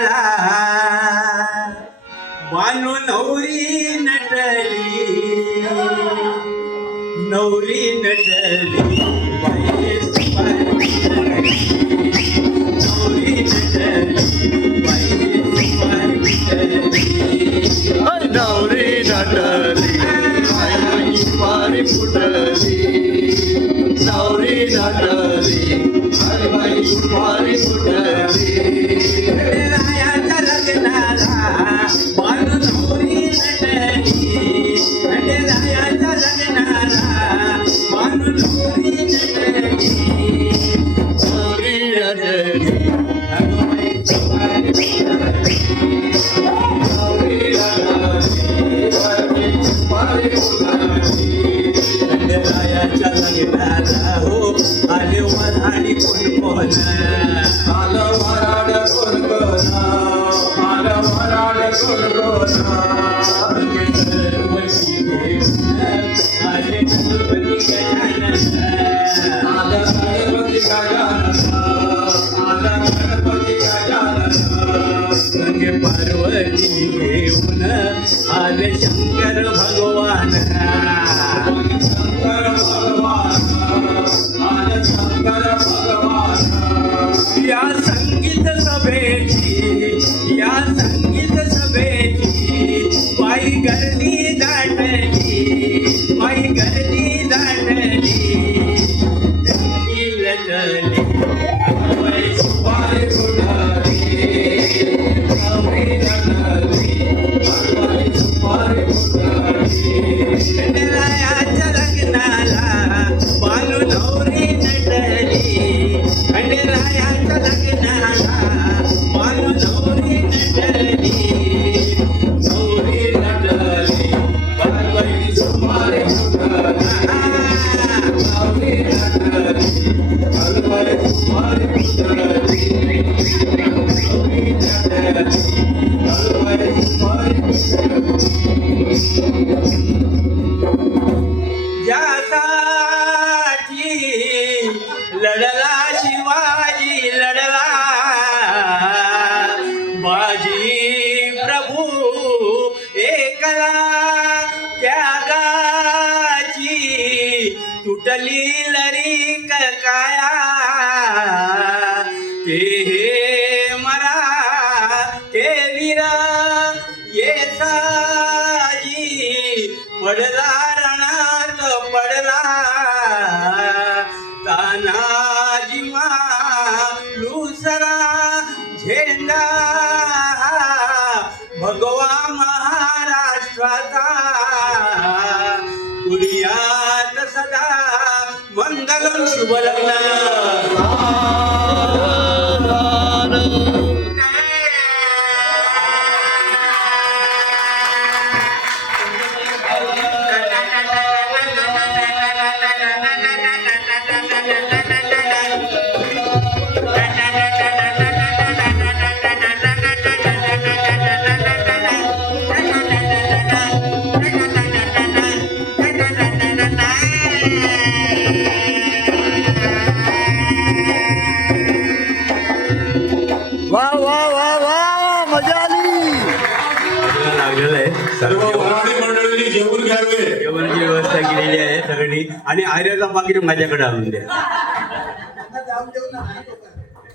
नाला बानू नवरी नटली बाई सुपारी नवरी नटली बाई सुपारी नवरी नटली बाई सुपारी फुटली नवरी नटली बाई सुपारी फुटली रायाच्या लग्नाला बानू नवरी नटली रायाच्या लग्नाला बानू नवरी नटली नवरी नटली बाई सुपारी फुटली रायाच्या लग्नाला हो आले वराडी कोण आलं वराड कोण आलं वराड कोण गणपती घेऊन आले गणपती गजानन आलं गणपती गजानन आलं गणपती गजानन गंगे पार्वती घेऊन आले शंकर भगवान शंकर भगवान आलं शंकर भगवान या संगीत सभेची बाई गर्दी दाटली लटली बाई सुपारी फुटली नवरी नटली बाई सुपारी फुटली रायाच्या लग्नाला बानू नवरी नटली रायाच्या लग्नाला बानू नवरी नटली नवरी नटली बाई सुपारी फुटली नवरी नटली बाई सुपारी फुटली नवरी नटली बाई सुपारी ज्यासाठी लढला शिवाजी लढला बाजी प्रभू एकला त्यागाची तुटली लरीक काया ते मरा ते वीरा येसाजी पडला रणात पडला तानाजी लुसरा झेंडा भगवा महाराष्ट्राचा कुर्यात सदा मंगलम शुभ लग्न वा वा वा वा मजा आली लागलेलं आहे सर्व वराडी मंडळींनी जेवून घ्यावे जेवणाची व्यवस्था केलेली आहे सगळी आणि आर्याचा पाकिट माझ्याकडे आणून द्या